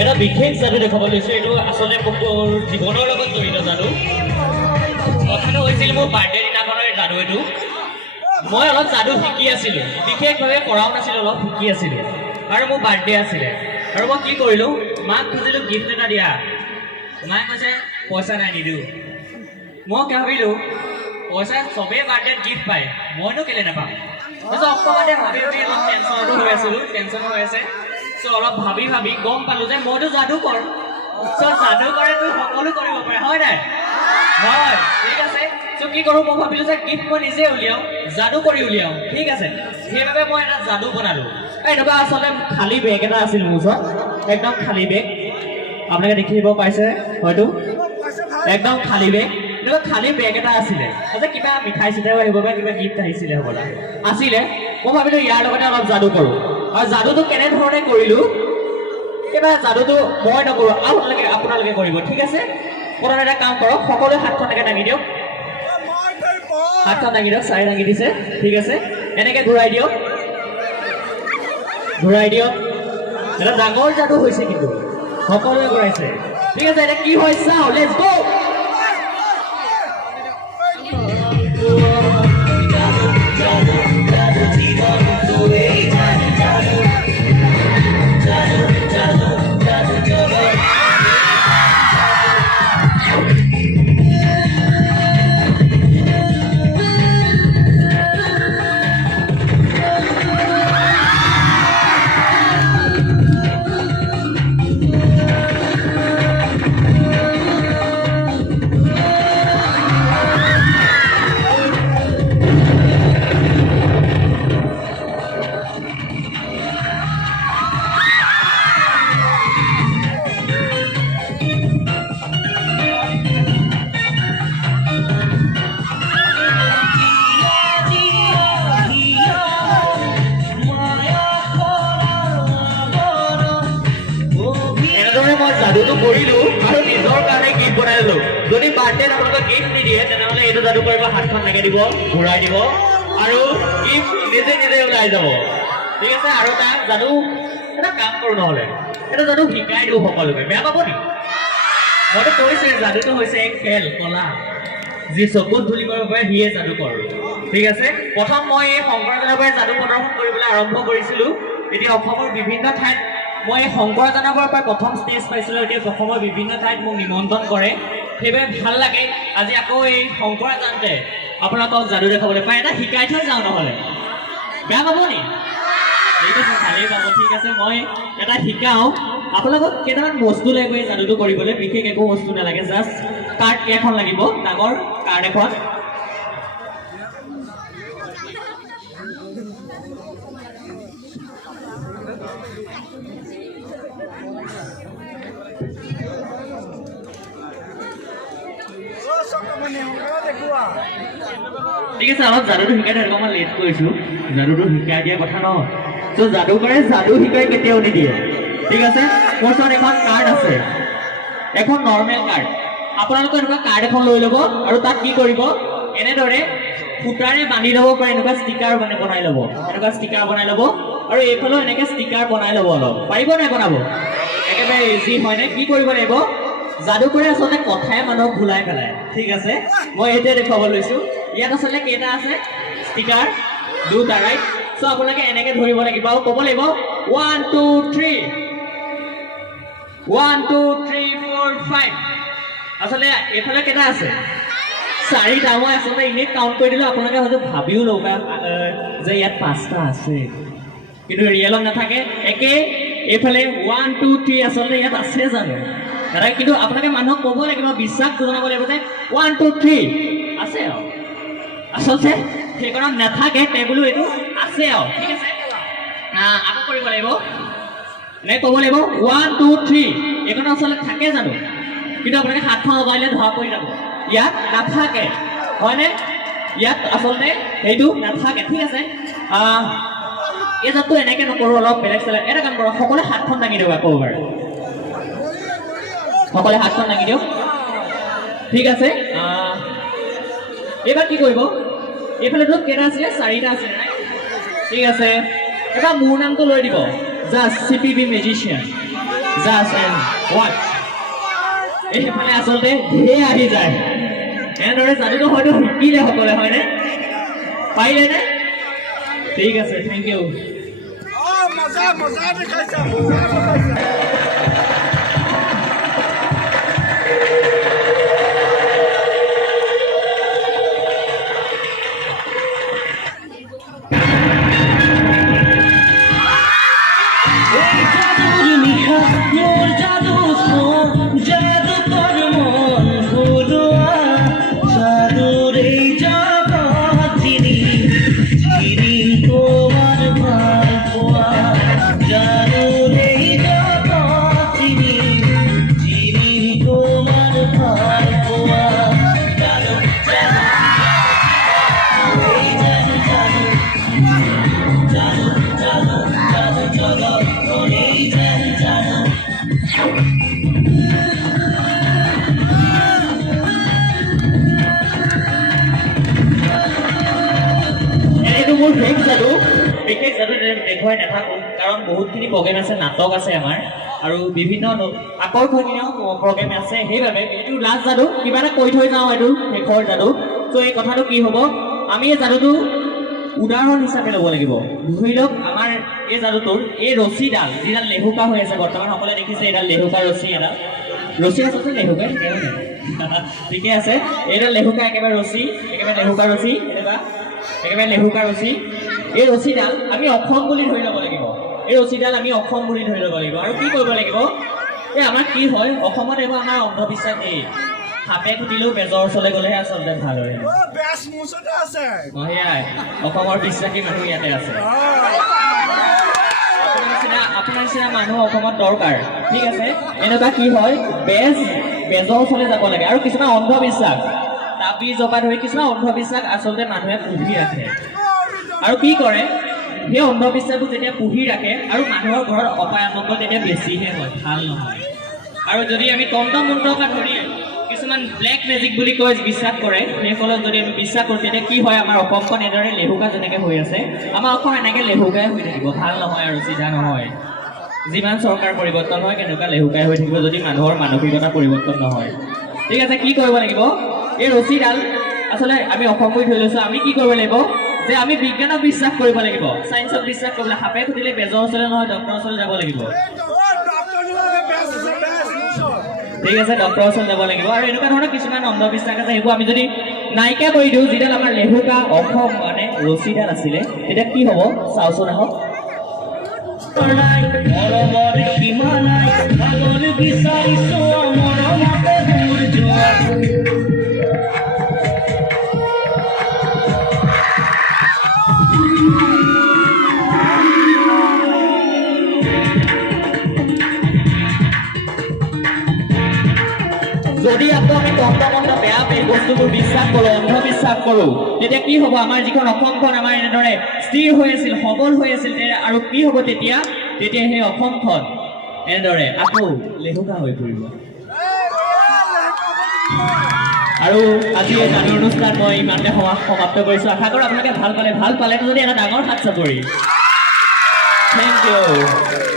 এটা বিশেষ যাদু দেখাব লৈছোঁ এইটো আচলতে মোৰ জীৱনৰ লগত জড়িত যাদু কথাটো হৈছিল মোৰ বাৰ্থডে দিনাখনৰ যাদু এইটো মই অলপ যাদু শিকি আছিলোঁ বিশেষভাৱে কৰাও নাছিলোঁ অলপ শিকি আছিলোঁ আৰু মোৰ বাৰ্থডে আছিলে আৰু মই কি কৰিলোঁ মাক খুজিলোঁ গিফ্ট এটা দিয়া মায়ে কৈছে পইচা নাই নিদিওঁ মই ভাবিলোঁ পইচা চবেই বাৰ্থডেত গিফ্ট পায় মইনো কেলৈ নাপাম তাৰপিছত অকণমানে ভাবি ভাবি অলপ টেনশ্যনতো হৈ আছিলোঁ টেনশ্যন হৈ আছে চ' অলপ ভাবি ভাবি গম পালোঁ যে মইতো যাদুকৰ চ' যাদুকৰেতো সকলো কৰিব পাৰে হয় নাই হয় ঠিক আছে চ' কি কৰোঁ মই ভাবিলোঁ যে গিফ্ট মই নিজে উলিয়াওঁ যাদু কৰি উলিয়াওঁ ঠিক আছে সেইবাবে মই এটা যাদু বনালোঁ এনেকুৱা আচলতে খালী বেগ এটা আছিল মোৰ ওচৰত একদম খালী বেগ আপোনালোকে দেখিব পাইছে হয়তো একদম খালী বেগ এনেকুৱা খালী বেগ এটা আছিলে তাতে কিবা মিঠাই চিঠাইও আহিব পাৰে কিবা গিফ্ট আহিছিলে হ'বলা আছিলে মই ভাবিলোঁ ইয়াৰ লগতে অলপ যাদু কৰোঁ আৰু যাদুটো কেনেধৰণে কৰিলোঁ কিবা যাদুটো মই নকৰোঁ আপোনালোকে কৰিব ঠিক আছে প্ৰথমে এটা কাম কৰক সকলোৱে হাতখন এনেকৈ দাঙি দিয়ক হাতখন দাঙি দিয়ক চাৰি দাঙি দিছে ঠিক আছে এনেকৈ ঘূৰাই দিয়ক এটা ডাঙৰ যাদু হৈছে কিন্তু সকলোৱে ঘূৰাইছে ঠিক আছে এতিয়া কি হয় চাওঁ লেটছ গো যাদুটো কৰিলোঁ আৰু নিজৰ কাৰণে গিফ্ট বনাই ল'লোঁ যদি বাৰ্থডেত আপোনালোকে গিফ্ট নিদিয়ে তেনেহ'লে এইটো যাদু কৰিব হাতখন এনেকৈ দিব ঘূৰাই দিব আৰু গিফ্ট নিজে নিজে ওলাই যাব ঠিক আছে আৰু এটা যাদু এটা কাম কৰোঁ নহ'লে এটা যাদু শিকাই দিওঁ সকলোকে বেয়া পাব নেকি মইতো কৈছোঁ যাদুটো হৈছে এক খেল কলা যি চকুত ধূলি কৰিব পাৰে সিয়ে যাদুকৰ ঠিক আছে প্ৰথম মই এই শংকৰাজানৰ পৰাই যাদু প্ৰদৰ্শন কৰিবলৈ আৰম্ভ কৰিছিলোঁ এতিয়া অসমৰ বিভিন্ন ঠাইত মই শংকৰাজানৰ পৰা প্ৰথম ষ্টেজ পাইছিলোঁ এতিয়া অসমৰ বিভিন্ন ঠাইত মোক নিমন্ত্ৰণ কৰে সেইবাবে ভাল লাগে আজি আকৌ এই শংকৰাজানতে আপোনালোকক যাদু দেখাবলৈ পাই এটা শিকাই থৈ যাওঁ নহ'লে বেয়া পাব নি ঠিক আছে ভালেই পাব ঠিক আছে মই এটা শিকাওঁ আপোনালোকক কেইটামান বস্তু লাগিব এই যাদুটো কৰিবলৈ বিশেষ একো বস্তু নালাগে জাষ্ট কাৰ্ড এখন লাগিব ডাঙৰ কাৰ্ড এখন ঠিক আছে অলপ যাদুটো শিকাই দিওঁ অকণমান লেট কৰিছোঁ যাদুটো শিকাই দিয়া কথা ন ত' যাদুকৰে যাদু শিকাই কেতিয়াও নিদিয়ে ঠিক আছে মোৰ ওচৰত এখন কাৰ্ড আছে এখন নৰ্মেল কাৰ্ড আপোনালোকে এনেকুৱা কাৰ্ড এখন লৈ ল'ব আৰু তাত কি কৰিব এনেদৰে সূতাৰে বান্ধি ল'ব পাৰে এনেকুৱা ষ্টিকাৰ বনাই ল'ব এনেকুৱা ষ্টিকাৰ বনাই ল'ব আৰু এইফালেও এনেকৈ ষ্টিকাৰ বনাই ল'ব অলপ পাৰিব নাই বনাব একেবাৰে ইজি হয়নে কি কৰিব লাগিব যাদুকৰে আচলতে কথাই মানুহক ভুলাই পেলায় ঠিক আছে মই এইটোৱে দেখুৱাব লৈছোঁ ইয়াত আচলতে কেইটা আছে ষ্টিকাৰ দুটা ৰাইট চ' আপোনালোকে এনেকৈ ধৰিব লাগিব আৰু ক'ব লাগিব 1 2 3 1 2 3 4 5 আচলতে এইফালে কেইটা আছে চাৰিটা মই আচলতে এনেই কাউণ্ট কৰি দিলোঁ আপোনালোকে হয়তো ভাবিও ল'ব যে ইয়াত 5টা আছে কিন্তু ৰিয়েলত নাথাকে একে এইফালে 1 2 3 আচলতে ইয়াত আছে জানো দাদা কিন্তু আপোনালোকে মানুহক ক'ব লাগিব বিশ্বাস জনাব লাগিব যে 1 2 3 আছে আৰু আচলতে সেইকণত নাথাকে টেবুলো এইটো আছে আৰু ঠিক আছে আকৌ কৰিব লাগিব এনেকৈ ক'ব লাগিব 1 2 3 এইকণত আচলতে থাকে জানো কিন্তু আপোনালোকে হাতখন লগাইলে ধৰা পৰি যাব ইয়াত নাথাকে হয়নে ইয়াত আচলতে সেইটো নাথাকে ঠিক আছে এই যাতটো এনেকৈ নকৰোঁ অলপ বেলেগ চেলেগ এটা কাম কৰক সকলোৱে হাতখন দাঙি দিয়ক আকৌ এবাৰ সকলোৱে হাতখন দাঙি দিয়ক ঠিক আছে এইবাৰ কি কৰিব এইফালেতো কেইটা আছিলে চাৰিটা আছিলে ঠিক আছে এবাৰ মোৰ নামটো লৈ দিব just CPB magician just and watch এইফালে আচলতে ধেৰ আহি যায় এনেদৰে যাদুটো হয়তো শিকিলে সকলে হয়নে পাৰিলেনে ঠিক আছে থেংক ইউ মোৰ ফেক যাদু বিশেষ যাদু দেখুৱাই নাথাকোঁ কাৰণ বহুতখিনি প্ৰগ্ৰেম আছে নাটক আছে আমাৰ আৰু বিভিন্ন আকৰ্ষণীয় প্ৰগ্ৰেম আছে সেইবাবে এইটো লাষ্ট যাদু কিবা এটা কৈ থৈ যাওঁ এইটো শেষৰ যাদু ত' এই কথাটো কি হ'ব আমি এই যাদুটো উদাহৰণ হিচাপে ল'ব লাগিব ধৰি লওক আমাৰ এই যাদুটোৰ এই ৰছীডাল যিডাল লেহুকা হৈ আছে বৰ্তমান সকলোৱে দেখিছে এইডাল লেহুকা ৰছী এডাল ৰছী আচলতে লেহুকাই ঠিকে আছে এইডাল লেহুকা একেবাৰে ৰছী একেবাৰে লেহুকা ৰছী এনেকুৱা একেবাৰে লেহুকা ৰছী এই ৰছীডাল আমি অসম বুলি ধৰি ল'ব লাগিব এই ৰছীডাল আমি অসম বুলি ধৰি ল'ব লাগিব আৰু কি কৰিব লাগিব এই আমাৰ কি হয় অসমত এইবোৰ আমাৰ অন্ধবিশ্বাস এই সাপে খুটিলেও বেজৰ ওচৰলৈ গ'লেহে আচলতে ভাল হয় সেয়াই অসমৰ বিশ্বাসী মানুহ ইয়াতে আছে আপোনাৰ নিচিনা মানুহ অসমত দৰকাৰ ঠিক আছে এনেকুৱা কি হয় বেজৰ ওচৰলৈ যাব লাগে আৰু কিছুমান অন্ধবিশ্বাস দাবী জপা ধৰি কিছুমান অন্ধবিশ্বাস আচলতে মানুহে পুহি ৰাখে আৰু কি কৰে সেই অন্ধবিশ্বাসবোৰ যেতিয়া পুহি ৰাখে আৰু মানুহৰ ঘৰত অপায় অমংগল তেতিয়া বেছিহে হয় ভাল নহয় আৰু যদি আমি তন্ত্ৰ মন্ত্ৰৰ পৰা ধৰি কিছুমান ব্লেক মেজিক বুলি কৈ বিশ্বাস কৰে সেইসকলক যদি আমি বিশ্বাস কৰোঁ তেতিয়া কি হয় আমাৰ অসমখন এনেদৰে লেহুকা যেনেকৈ হৈ আছে আমাৰ অসম এনেকৈ লেহুকাই হৈ থাকিব ভাল নহয় আৰু চিধা নহয় যিমান চৰকাৰ পৰিৱৰ্তন হয় কেনেকুৱা লেহুকাই হৈ থাকিব যদি মানুহৰ মানসিকতা পৰিৱৰ্তন নহয় ঠিক আছে কি কৰিব লাগিব এই ৰছীডাল আচলতে আমি অসম কৰি ধৰি লৈছোঁ আমি কি কৰিব লাগিব যে আমি বিজ্ঞানক বিশ্বাস কৰিব লাগিব চায়েন্সক বিশ্বাস কৰিবলৈ সাপে খুটিলে বেজৰ ওচৰলৈ নহয় ডক্টৰৰ ওচৰলৈ যাব লাগিব ঠিক আছে ডক্টৰৰ ওচৰলৈ যাব লাগিব আৰু এনেকুৱা ধৰণৰ কিছুমান অন্ধবিশ্বাস আছে সেইবোৰ আমি যদি নাইকিয়া কৰি দিওঁ যিডাল আমাৰ লেহুকা অসম মানে ৰছীডাল আছিলে তেতিয়া কি হ'ব চাওচোন আহক নাই মৰমৰ সীমা নাই সাগৰ বিচাৰিছো মৰমতে দূৰ যোৱা যদি আকৌ আমি তন্ত্ৰমন্ত্ৰ বেয়া এই বস্তুবোৰ বিশ্বাস কৰোঁ অন্ধবিশ্বাস কৰোঁ তেতিয়া কি হ'ব আমাৰ যিখন অসমখন আমাৰ এনেদৰে স্থিৰ হৈ আছিল সবল হৈ আছিল আৰু কি হ'ব তেতিয়া তেতিয়া সেই অসমখন এনেদৰে আকৌ লেহুকা হৈ পৰিব আৰু আজি এই গানৰ অনুষ্ঠান মই ইমানতে সমাপ্ত কৰিছোঁ আশা কৰোঁ আপোনালোকে ভাল পালে যদি এটা ডাঙৰ হাত চাপৰি থেংক ইউ